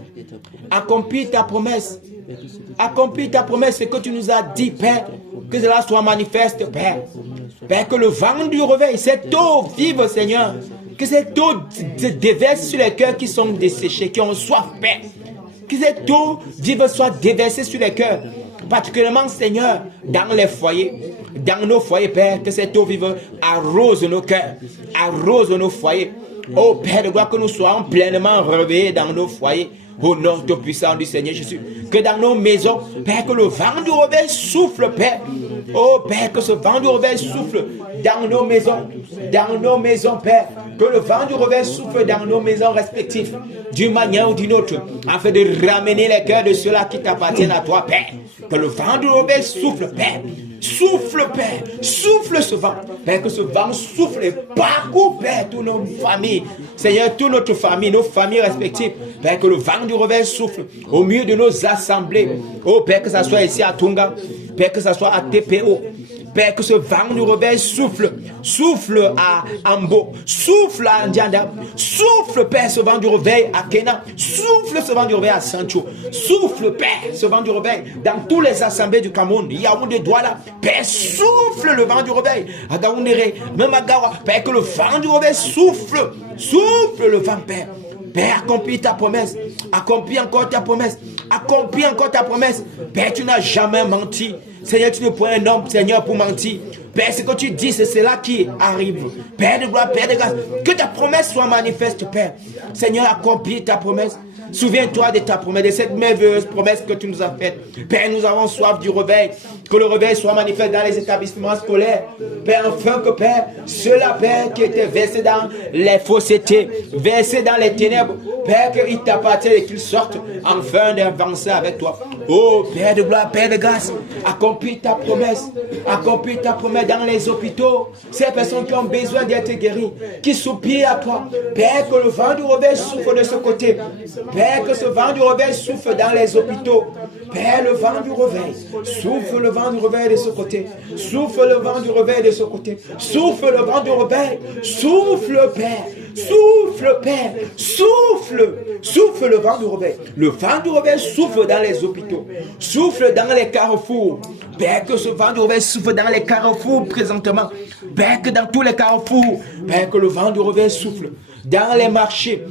Accomplis ta promesse. Accomplis ta promesse, ce que tu nous as dit, Père. Que cela soit manifeste, Père. Père, que le vent du réveil, cette eau vive, Seigneur. Que cette eau se déverse sur les cœurs qui sont desséchés, qui ont soif, Père. Que cette eau vive soit déversée sur les cœurs. Particulièrement, Seigneur, dans les foyers, dans nos foyers, Père, que cette eau vive arrose nos cœurs, arrose nos foyers. Oh Père de gloire, que nous soyons pleinement réveillés dans nos foyers. Au nom tout puissant du Seigneur Jésus. Que dans nos maisons, Père, que le vent du réveil souffle, Père. Oh Père, que ce vent du réveil souffle dans nos maisons, Père. Que le vent du réveil souffle dans nos maisons respectives, d'une manière ou d'une autre, afin de ramener les cœurs de ceux-là qui t'appartiennent à toi, Père. Que le vent du réveil souffle, Père. Souffle, Père. Souffle ce vent. Père, que ce vent souffle et parcourt, Père, toutes nos familles. Seigneur, toute notre famille, nos familles respectives. Père, que le vent du réveil souffle au milieu de nos assemblées. Oh, Père, que ça soit ici à Tunga. Père, que ça soit à TPO. Père, que ce vent du réveil souffle. Souffle à Ambo. Souffle à Ndianda. Souffle, Père, ce vent du réveil à Kena. Souffle ce vent du réveil à Sancho. Souffle, Père, ce vent du réveil dans toutes les assemblées du Cameroun. Yaoundé, Douala. Père, souffle le vent du réveil à Gaoundéré, même à Gawa. Père, que le vent du réveil souffle. Souffle le vent, Père. Père, accomplis ta promesse. Accomplis encore ta promesse. Accomplis encore ta promesse. Père, tu n'as jamais menti. Seigneur, tu ne prends un homme, Seigneur, pour mentir. Père, ce que tu dis, c'est cela qui arrive. Père de gloire, Père de grâce. Que ta promesse soit manifeste, Père. Seigneur, accomplis ta promesse. Souviens-toi de ta promesse, de cette merveilleuse promesse que tu nous as faite. Père, nous avons soif du réveil. Que le réveil soit manifeste dans les établissements scolaires. Père, enfin que, Père, ceux-là, Père, qui étaient versés dans les faussetés, versés dans les ténèbres, Père, qu'il t'appartient et qu'ils sortent enfin d'avancer avec toi. Oh, Père de gloire, Père de grâce, accomplis ta promesse. Accomplis ta promesse dans les hôpitaux. Ces personnes qui ont besoin d'être guéries, qui soupirent à toi. Père, que le vent du réveil souffle de ce côté. Père, que ce vent du réveil souffle dans les hôpitaux. Père, le vent du réveil. Souffle le vent du réveil de ce côté. Souffle le vent du réveil de ce côté. Souffle le vent du réveil. Souffle, Père. Souffle, Père. Souffle. Souffle le vent du réveil. Le vent du réveil souffle dans les hôpitaux. Souffle dans les carrefours. Père, que ce vent du réveil souffle dans les carrefours présentement. Père, que dans tous les carrefours. Père, que le vent du réveil souffle dans les marchés.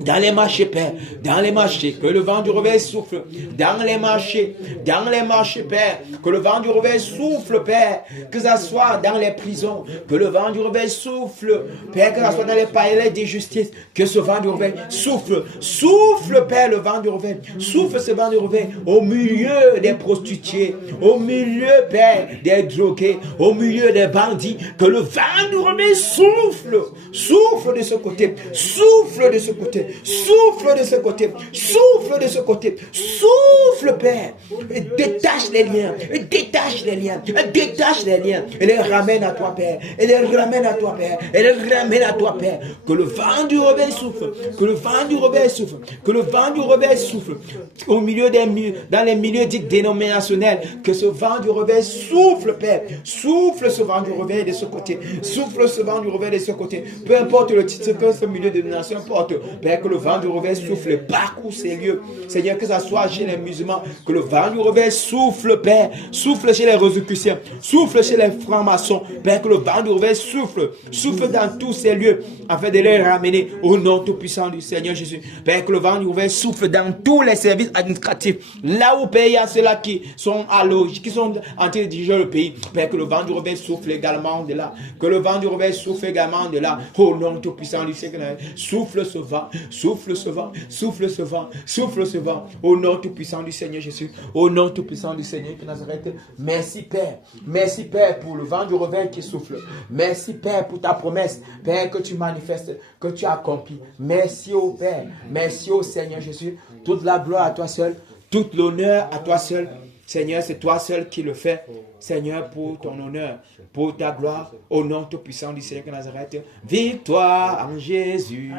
Dans les marchés, Père, dans les marchés, que le vent du réveil souffle, dans les marchés, Père, que le vent du réveil souffle, Père, que ça soit dans les prisons, que le vent du réveil souffle, Père, que ça soit dans les palais de justice, que ce vent du réveil souffle, souffle, Père, le vent du réveil, souffle ce vent du réveil au milieu des prostituées, au milieu, Père, des drogués, au milieu des bandits, que le vent du réveil souffle, souffle de ce côté, souffle de ce côté. côté. Souffle de ce côté. Souffle de ce côté. Souffle, Père. Et détache les liens. Et détache les liens. Et détache les liens. Et les ramène à toi, Père. Et les ramène à toi, Père. Et les ramène à toi, Père. Que le vent du réveil souffle. Que le vent du réveil souffle. Que le vent du réveil souffle. Au milieu dans les milieux dits dénominationnels. Que ce vent du réveil souffle, Père. Souffle ce vent du réveil de ce côté. Souffle ce vent du réveil de ce côté. Peu importe le titre que ce milieu de dénomination porte. Père, que le vent du réveil souffle parcourt ces lieux. Seigneur, que ça soit chez les musulmans. Que le vent du réveil souffle, Père. Souffle chez les rosicruciens. Souffle chez les francs-maçons. Père, que le vent du réveil souffle. Souffle dans tous ces lieux. Afin de les ramener au nom tout-puissant du Seigneur Jésus. Père, que le vent du réveil souffle dans tous les services administratifs. Là où, Père, il y a ceux-là qui sont à l'eau, qui sont en train de diriger le pays. Père, que le vent du réveil souffle également de là. Que le vent du réveil souffle également de là. Au nom tout-puissant du Seigneur. Souffle ce vent. Souffle ce vent. Souffle ce vent. Souffle ce vent. Au nom tout-puissant du Seigneur Jésus. Au nom tout-puissant du Seigneur de Nazareth. Merci, Père. Merci, Père, pour le vent du réveil qui souffle. Merci, Père, pour ta promesse. Père, que tu manifestes, que tu accomplis. Merci, ô Père. Merci, ô Seigneur Jésus. Toute la gloire à toi seul. Toute l'honneur à toi seul. Seigneur, c'est toi seul qui le fais. Seigneur, pour ton honneur, pour ta gloire, au nom tout-puissant du Seigneur de Nazareth. Victoire en Jésus.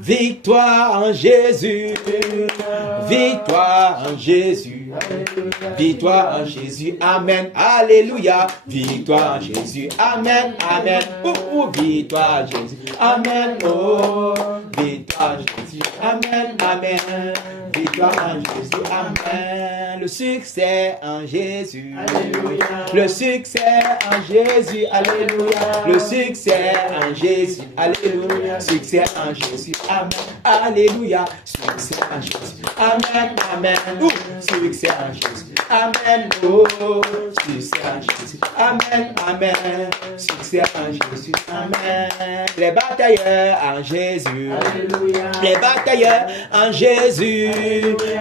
Victoire en Jésus. Victoire en Jésus. Victoire en Jésus. Amen. Alléluia. Victoire en Jésus. Amen. Amen. Victoire en Jésus. Amen. Oh, victoire en Jésus. Amen. Amen. Victoire en Jésus. Amen. Le succès en Jésus. Alléluia. Le succès en Jésus. Alléluia. Le succès en Jésus. Alléluia. Succès en Jésus. Amen. Alléluia. Succès en Jésus. Amen. Amen. Succès en Jésus. Amen. Oh, succès en Jésus. Amen. Amen. Succès en Jésus. Amen. Les batailleurs en Jésus. Alléluia. Les batailleurs en Jésus.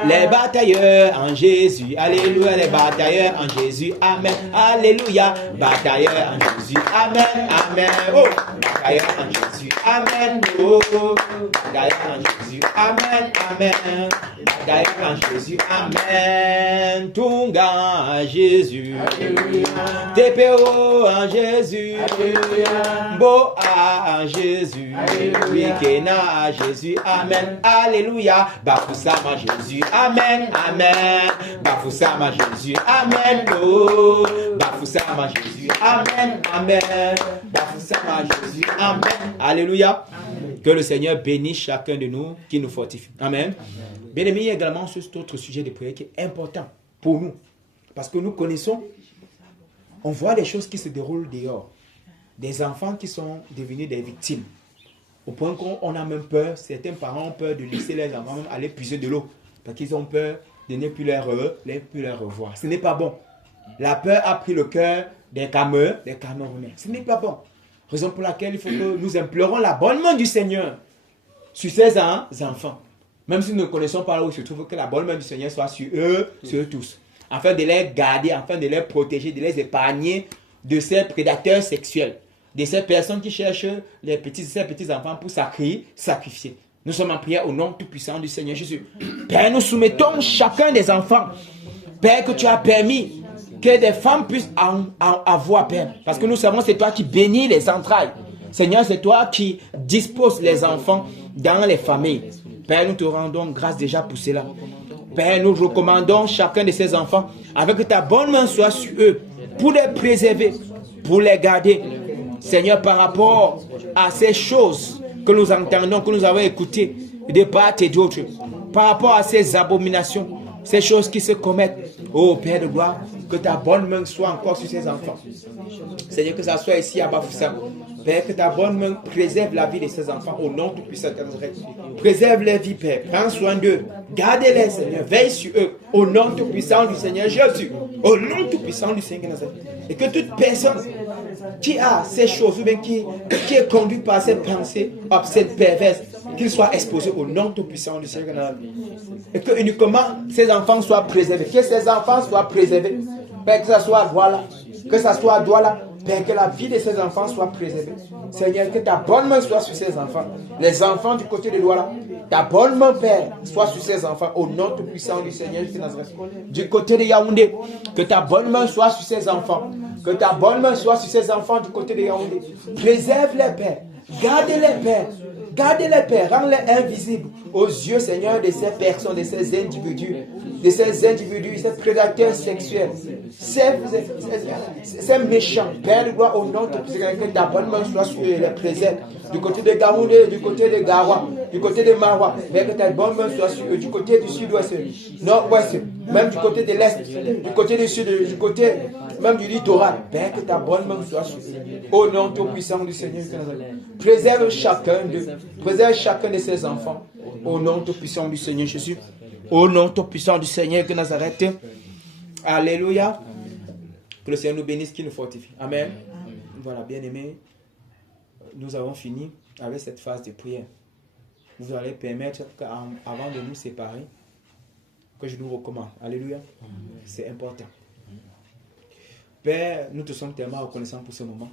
Les batailleurs en Jésus. Alléluia. Les batailleurs en Jésus. Amen. Alléluia. Batailleurs en Jésus. Amen. Amen. Oh, batailleurs en Jésus. Amen. Oh, batailleurs en Jésus. Amen. Amen. Batailleurs en Jésus. Amen. Tunga en Jésus. Alléluia. TPO en Jésus. Alléluia. Boa en Jésus. Alléluia. Wikena en Jésus. Amen. Alléluia. Bafoussama Jésus. Amen. Amen. Bafoussama Jésus. Amen. Oh, Bafoussama Jésus. Amen. Amen. Bafoussama Jésus. Amen. Alléluia. Que le Seigneur bénisse chacun de nous qui nous fortifie. Amen. Bien-aimés, il y a également cet autre sujet de prière qui est important pour nous. Parce que nous connaissons, on voit des choses qui se déroulent dehors. Des enfants qui sont devenus des victimes. Au point qu'on a même peur, certains parents ont peur de laisser leurs enfants même aller puiser de l'eau. Parce qu'ils ont peur de ne plus les revoir. Ce n'est pas bon. La peur a pris le cœur des Camerounais. Ce n'est pas bon. Raison pour laquelle il faut que nous implorons la bonne main du Seigneur sur ces enfants. Même si nous ne connaissons pas là où il se trouve, que la bonne main du Seigneur soit sur eux, sur tous. Afin de les garder, afin de les protéger, de les épargner de ces prédateurs sexuels. De ces personnes qui cherchent ces petits enfants pour sacrifier. Nous sommes en prière au nom tout-puissant du Seigneur Jésus. Père, nous soumettons chacun des enfants. Père, que tu as permis que des femmes puissent en avoir, Père. Parce que nous savons que c'est toi qui bénis les entrailles. Seigneur, c'est toi qui disposes les enfants dans les familles. Père, nous te rendons grâce déjà pour cela. Père, nous recommandons chacun de ces enfants avec que ta bonne main soit sur eux pour les préserver, pour les garder. Seigneur, par rapport à ces choses que nous entendons, que nous avons écoutées de part et d'autre, par rapport à ces abominations, ces choses qui se commettent, oh Père de gloire, que ta bonne main soit encore sur ces enfants. Seigneur, que ça soit ici à Bafoussam. Père, que ta bonne main préserve la vie de ces enfants au nom tout-puissant de Nazareth. Préserve les vies, Père. Prends soin d'eux. Gardez-les, Seigneur. Veille sur eux au nom tout-puissant du Seigneur Jésus. Au nom tout-puissant du Seigneur Nazareth. Et que toute personne qui a ces choses, ou bien qui est conduite par ces pensées obscènes, perverses, qu'il soit exposé au nom tout-puissant du Seigneur Nazareth. Et que uniquement ces enfants soient préservés. Que ces enfants soient préservés. Père, que ce soit à Douala, que ce soit à Douala, Père, que la vie de ces enfants soit préservée. Seigneur, que ta bonne main soit sur ces enfants. Les enfants du côté de Douala, ta bonne main, Père, soit sur ces enfants. Au nom tout puissant du Seigneur Jésus Nazareth. Du côté de Yaoundé, que ta bonne main soit sur ces enfants. Que ta bonne main soit sur ces enfants du côté de Yaoundé. Préserve-les, Père. Garde-les, Père. Gardez-les, Père, rends-les invisibles aux yeux, Seigneur, de ces personnes, de ces individus, ces prédateurs sexuels, ces méchants. Père de gloire, au nom de Jésus, que ta bonne main soit sur les préserve. Du côté de Gaoundé, du côté de Gawa, du côté de Marwa, Père, que ta bonne main soit sur eux, du côté du sud-ouest, nord-ouest, même du côté de l'est, du côté du sud, du côté même du littoral. Père, que ta bonne main soit sur eux. Au nom tout puissant du Seigneur. Préserve chacun de ses enfants. Au nom tout puissant du Seigneur Jésus. Au nom tout puissant du Seigneur de Nazareth. Alléluia. Que le Seigneur nous bénisse, qu'il nous fortifie. Amen. Voilà, bien-aimés. Nous avons fini avec cette phase de prière. Vous allez permettre qu'avant de nous séparer, que je nous recommande. Alléluia. C'est important. Père, nous te sommes tellement reconnaissants pour ce moment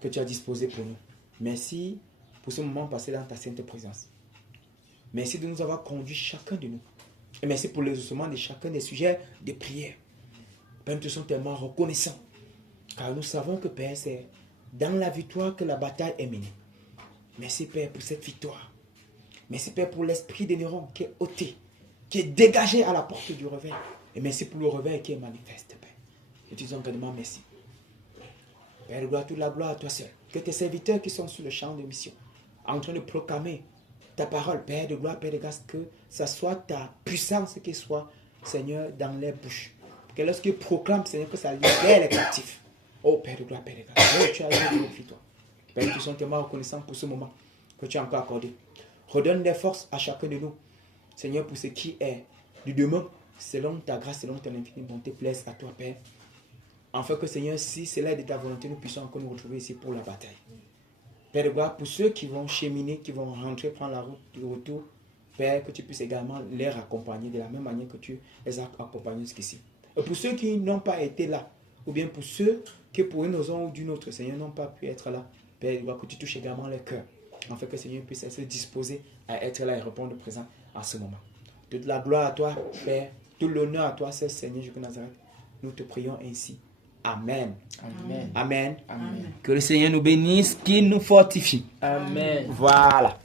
que tu as disposé pour nous. Merci pour ce moment passé dans ta sainte présence. Merci de nous avoir conduits chacun de nous. Et merci pour l'exaucement de chacun des sujets de prière. Père, nous te sommes tellement reconnaissants. Car nous savons que, Père, c'est dans la victoire que la bataille est menée. Merci, Père, pour cette victoire. Merci, Père, pour l'esprit des neurones qui est ôté, qui est dégagé à la porte du réveil. Et merci pour le réveil qui est manifeste, Père. Et tu dis grandement merci. Père, gloire, toute la gloire à toi seul. Que tes serviteurs qui sont sur le champ de mission, en train de proclamer ta parole, Père de gloire, Père de grâce, que ça soit ta puissance qui soit, Seigneur, dans les bouches. Que lorsqu'ils proclament, Seigneur, que ça libère les captifs. Oh, Père de gloire, Père de grâce, oh, tu as glorifié toi. Père, nous sommes tellement reconnaissants pour ce moment que tu as encore accordé. Redonne des forces à chacun de nous, Seigneur, pour ce qui est du demain, selon ta grâce, selon ton infinie bonté, plaise à toi, Père. Afin que, Seigneur, si c'est là de ta volonté, nous puissions encore nous retrouver ici pour la bataille. Père de gloire, pour ceux qui vont cheminer, qui vont rentrer, prendre la route du retour, Père, que tu puisses également les accompagner de la même manière que tu les as accompagnés jusqu'ici. Et pour ceux qui n'ont pas été là, ou bien pour ceux qui, pour une raison ou d'une autre, Seigneur, n'ont pas pu être là, Père de gloire, que tu touches également leur cœur, afin que, Seigneur, puisse se disposer à être là et répondre présent à ce moment. Toute la gloire à toi, Père, tout l'honneur à toi, Seigneur Jésus de Nazareth. Nous te prions ainsi. Amen. Amen. Amen. Amen. Que le Seigneur nous bénisse, qu'il nous fortifie. Amen. Voilà.